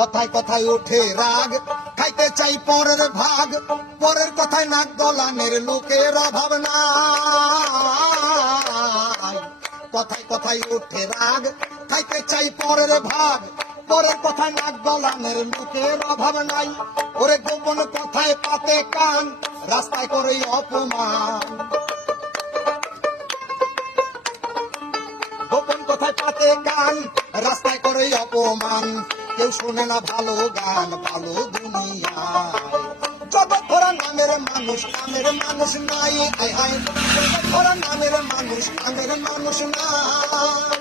কথায় কথায় ওঠে রাগ, খাইতে চাই পরের ভাগ, পরের কথায় নাক গলানের লোকের অভাব নাই। কথায় কথায় ওঠে রাগ, খাইতে চাই পরের ভাগ, পরের কথায় নাক গলানের লোকের অভাব নাই। ওরে গোপন কথায় পাতে কান, রাস্তায় করে অপমান। গোপন কথায় পাতে কান, রাস্তায় করে অপমান। কেউ শোনে না ভালো গান, ভালো দুনিয়ায়। জগৎ ভরা নামের মানুষ, কামের মানুষ নাই। আয় হায়, জগৎ ভরা নামের মানুষ, কামের মানুষ নাই।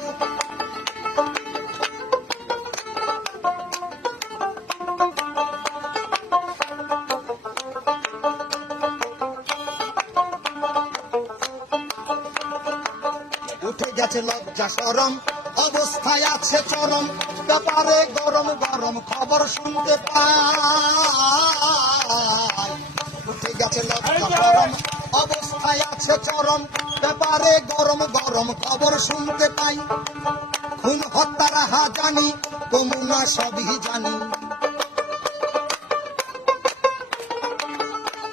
উঠে গেছে লজ্জা শরম, অবস্থায় আছে চরম, ব্যাপারে গরম গরম খবর শুনতে পাই। উঠে গেছে লজ্জা শরম, অবস্থায় আছে চরম, ব্যাপারে গরম গরম খবর শুনতে পাই। খুন হত্যা রাহা জানি, কমুনা সবই জানি।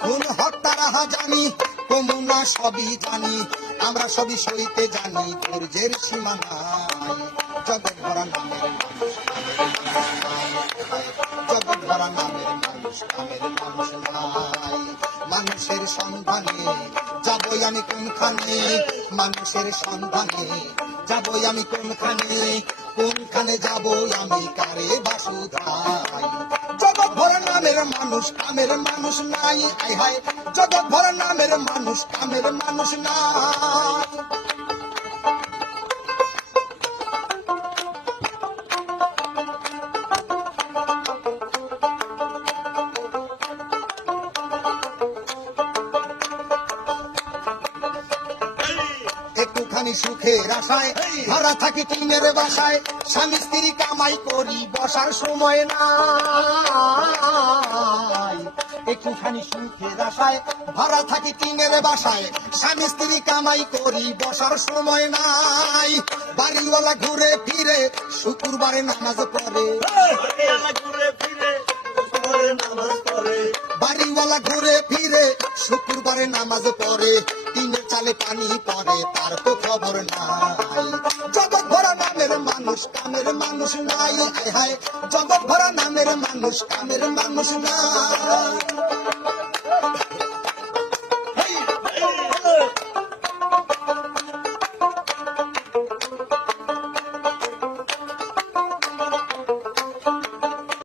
খুন হত্যা রাহা জানি, কমুনা সবই জানি। আমরা সবই সইতে জানি, ধৈর্যের সীমা নাই। জগৎ ভরা নামের মানুষ, জগৎ ভরা নামের মানুষ, কামের মানুষ নাই। মানুষের সন্ধানে যাবই আমি কোনখানে, মানুষের সন্ধানে যাবই আমি কোনখানে, কোনখানে যাবই আমি কারে বাসুধাই। জগৎ ভরা নামের মানুষ, কামের মানুষ নাই। আয় হায়, জগৎ ভরা নামের মানুষ, কামের মানুষ নাই। একটুখানি সুখের আশায় ধরা থাকি টিনের বাসায়, স্বামী স্ত্রী কামাই করি বসার সময় নাই। একটুখানি সুখের আশায় ধরা থাকি টিনের বাসায়, স্বামী স্ত্রী কামাই করি বসার সময় নাই। বাড়িওয়ালা ঘুরে ফিরে শুক্রবারে নামাজ পড়ে, বাড়িওয়ালা ঘুরে ফিরে শুক্রবারে নামাজ পড়ে, টিনের চালে পানি পড়ে, তার তো খবর নাই। জগৎ ভরা নামের মানুষ, কামের মানুষ নাই। আয় হায়, জগৎ ভরা নামের মানুষ, কামের মানুষ নাই।